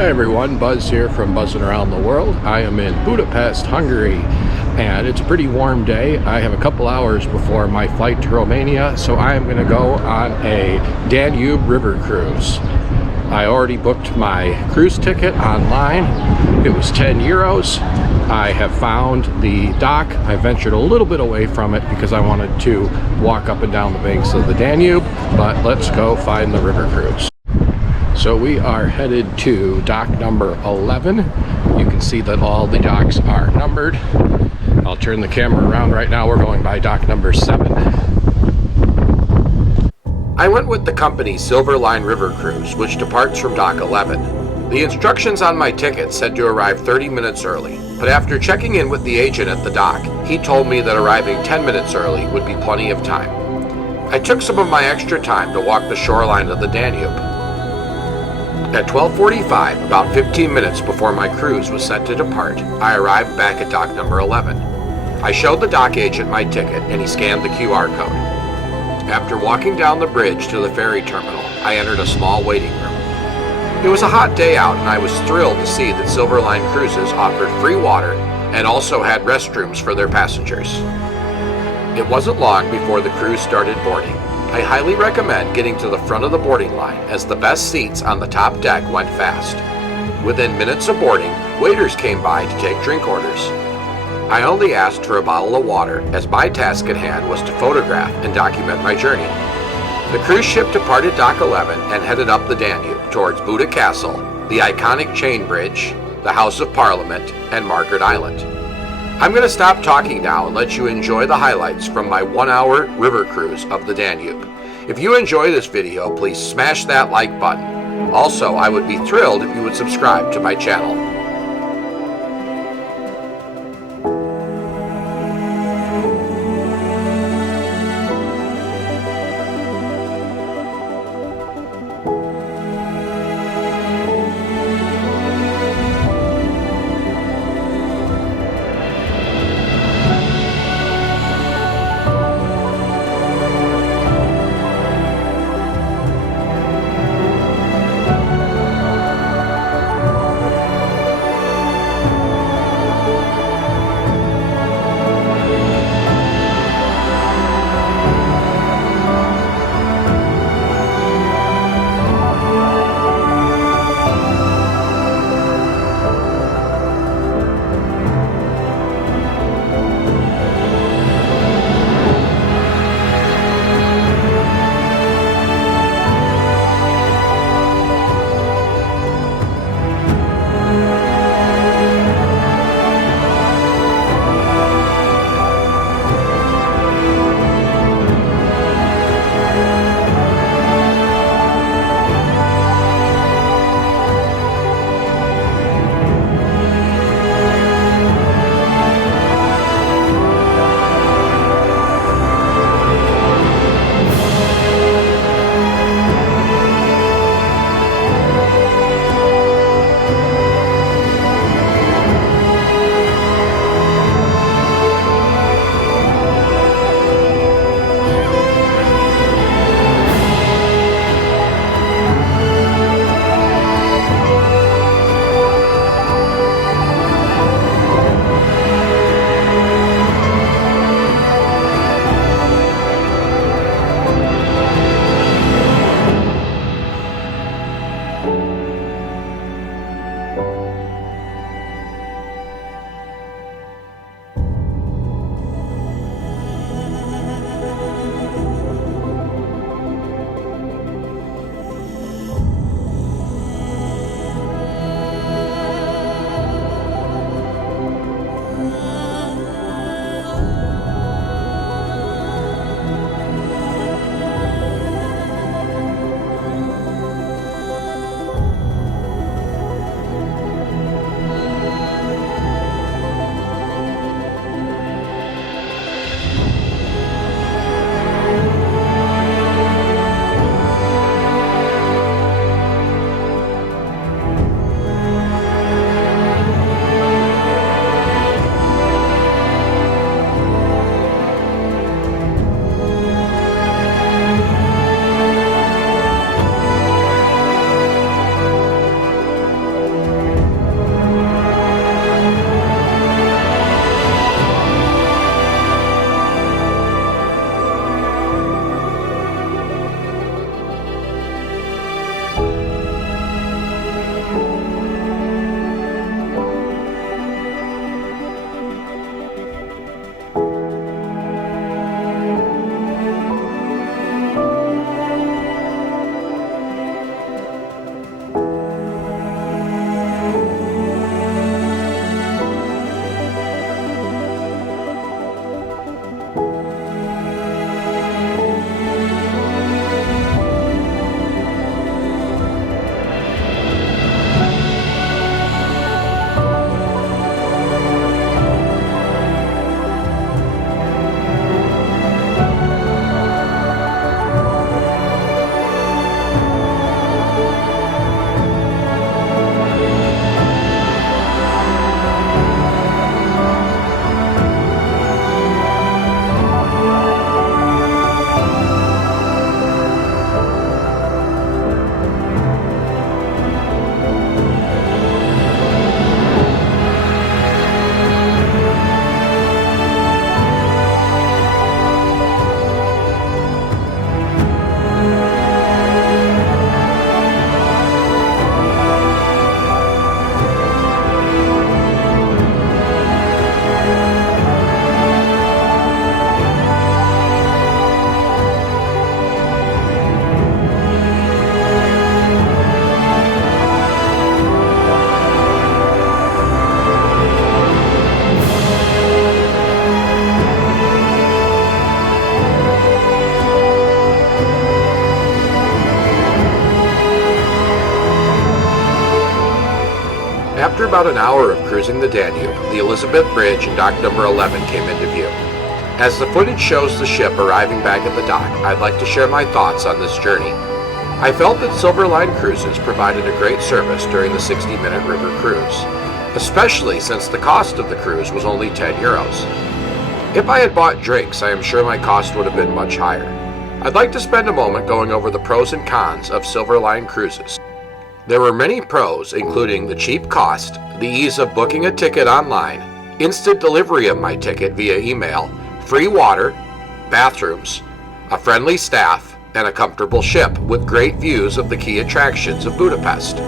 Hi everyone, Buzz here from Buzzing Around the World. I am in Budapest, Hungary, and it's a pretty warm day. I have a couple hours before my flight to Romania, so I am going to go on a Danube River cruise. I already booked my cruise ticket online. It was 10 euros. I have found the dock. I ventured a little bit away from it because I wanted to walk up and down the banks of the Danube, but let's go find the river cruise. So we are headed to dock number 11. You can see that all the docks are numbered. I'll turn the camera around right now. We're going by dock number 7. I went with the company Silver Line River Cruise, which departs from dock 11. The instructions on my ticket said to arrive 30 minutes early, but after checking in with the agent at the dock, he told me that arriving 10 minutes early would be plenty of time. I took some of my extra time to walk the shoreline of the Danube. At 12:45, about 15 minutes before my cruise was set to depart, I arrived back at dock number 11. I showed the dock agent my ticket and he scanned the QR code. After walking down the bridge to the ferry terminal, I entered a small waiting room. It was a hot day out and I was thrilled to see that Silver Line Cruises offered free water and also had restrooms for their passengers. It wasn't long before the cruise started boarding. I highly recommend getting to the front of the boarding line as the best seats on the top deck went fast. Within minutes of boarding, waiters came by to take drink orders. I only asked for a bottle of water as my task at hand was to photograph and document my journey. The cruise ship departed dock 11 and headed up the Danube towards Buda Castle, the iconic chain bridge, the House of Parliament, and Margaret Island. I'm going to stop talking now and let you enjoy the highlights from my 1-hour river cruise of the Danube. If you enjoy this video, please smash that like button. Also, I would be thrilled if you would subscribe to my channel. After about an hour of cruising the Danube, the Elizabeth Bridge and dock number 11 came into view. As the footage shows the ship arriving back at the dock, I'd like to share my thoughts on this journey. I felt that Silver Line Cruises provided a great service during the 60-minute river cruise, especially since the cost of the cruise was only 10 euros. If I had bought drinks, I am sure my cost would have been much higher. I'd like to spend a moment going over the pros and cons of Silver Line Cruises. There were many pros, including the cheap cost, the ease of booking a ticket online, instant delivery of my ticket via email, free water, bathrooms, a friendly staff, and a comfortable ship with great views of the key attractions of Budapest.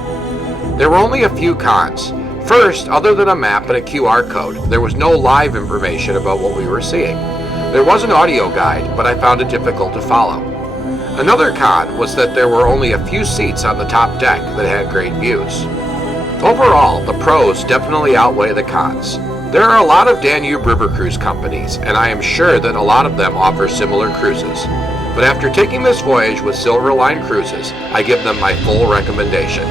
There were only a few cons. First, other than a map and a QR code, there was no live information about what we were seeing. There was an audio guide, but I found it difficult to follow. Another con was that there were only a few seats on the top deck that had great views. Overall, the pros definitely outweigh the cons. There are a lot of Danube River cruise companies, and I am sure that a lot of them offer similar cruises. But after taking this voyage with Silver Line Cruises, I give them my full recommendation.